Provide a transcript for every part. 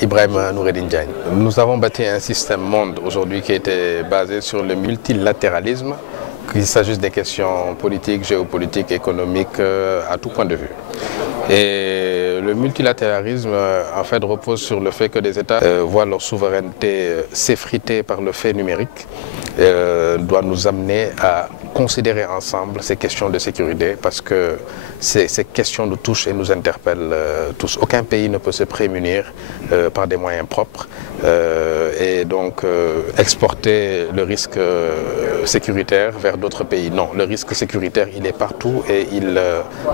Ibrahim Noureddine Diagne. Nous avons bâti un système monde aujourd'hui qui était basé sur le multilatéralisme, qu'il s'agisse des questions politiques, géopolitiques, économiques, à tout point de vue. Et le multilatéralisme, en fait, repose sur le fait que les États voient leur souveraineté s'effriter par le fait numérique, doit nous amener à considérer ensemble ces questions de sécurité parce que ces questions nous touchent et nous interpellent tous. Aucun pays ne peut se prémunir par des moyens propres et donc exporter le risque sécuritaire vers d'autres pays. Non, le risque sécuritaire, il est partout et il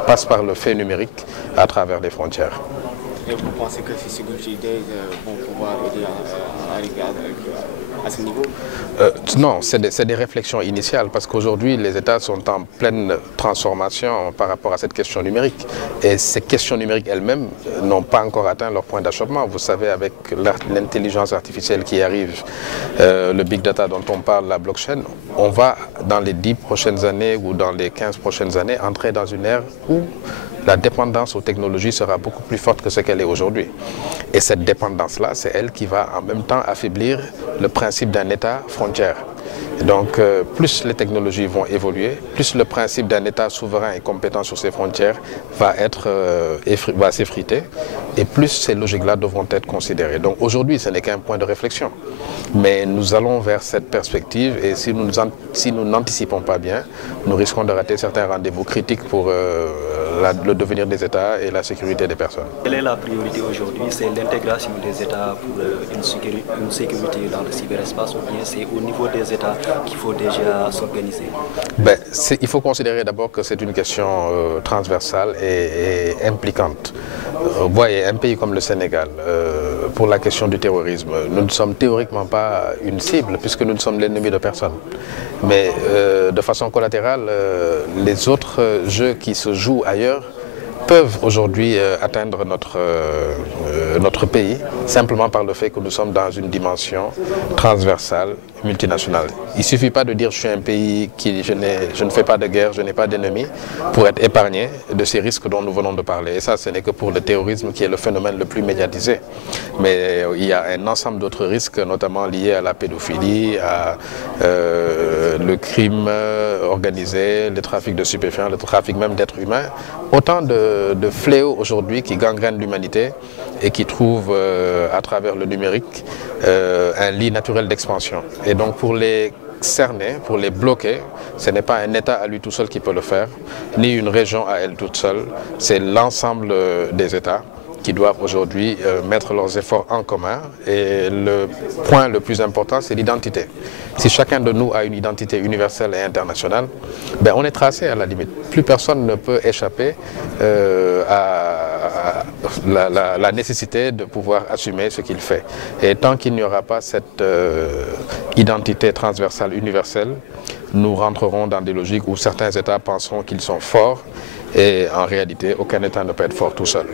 passe par le fait numérique à travers les frontières. Et vous pensez que ces idées vont pouvoir aider à arriver à ce niveau? Non, c'est des réflexions initiales parce qu'aujourd'hui les États sont en pleine transformation par rapport à cette question numérique. Et ces questions numériques elles-mêmes n'ont pas encore atteint leur point d'achoppement. Vous savez, avec l'intelligence artificielle qui arrive, le big data dont on parle, la blockchain, on va dans les 10 prochaines années ou dans les 15 prochaines années entrer dans une ère où la dépendance aux technologies sera beaucoup plus forte que ce qu'elle est aujourd'hui. Et cette dépendance-là, c'est elle qui va en même temps affaiblir le principe d'un État frontière. Et donc, plus les technologies vont évoluer, plus le principe d'un État souverain et compétent sur ses frontières va s'effriter, et plus ces logiques-là devront être considérées. Donc aujourd'hui, ce n'est qu'un point de réflexion. Mais nous allons vers cette perspective, et si nous n'anticipons pas bien, nous risquons de rater certains rendez-vous critiques pour le devenir des États et la sécurité des personnes. Quelle est la priorité aujourd'hui? C'est l'intégration des États pour une sécurité dans le cyberespace, ou bien c'est au niveau des États qu'il faut déjà s'organiser? Il faut considérer d'abord que c'est une question transversale et impliquante. Vous voyez, un pays comme le Sénégal, pour la question du terrorisme, nous ne sommes théoriquement pas une cible puisque nous ne sommes l'ennemi de personne. Mais de façon collatérale, les autres jeux qui se jouent ailleurs peuvent aujourd'hui atteindre notre pays simplement par le fait que nous sommes dans une dimension transversale, multinationale. Il ne suffit pas de dire je suis un pays je ne fais pas de guerre, je n'ai pas d'ennemis pour être épargné de ces risques dont nous venons de parler. Et ça, ce n'est que pour le terrorisme qui est le phénomène le plus médiatisé. Mais il y a un ensemble d'autres risques, notamment liés à la pédophilie, à le crime organisé, le trafic de stupéfiants, le trafic même d'êtres humains. Autant de fléaux aujourd'hui qui gangrènent l'humanité et qui trouvent à travers le numérique un lit naturel d'expansion. Et donc pour les cerner, pour les bloquer, ce n'est pas un État à lui tout seul qui peut le faire, ni une région à elle toute seule, c'est l'ensemble des États qui doivent aujourd'hui mettre leurs efforts en commun. Et le point le plus important, c'est l'identité. Si chacun de nous a une identité universelle et internationale, on est tracé à la limite. Plus personne ne peut échapper à la nécessité de pouvoir assumer ce qu'il fait. Et tant qu'il n'y aura pas cette identité transversale universelle, nous rentrerons dans des logiques où certains États penseront qu'ils sont forts et en réalité, aucun État ne peut être fort tout seul.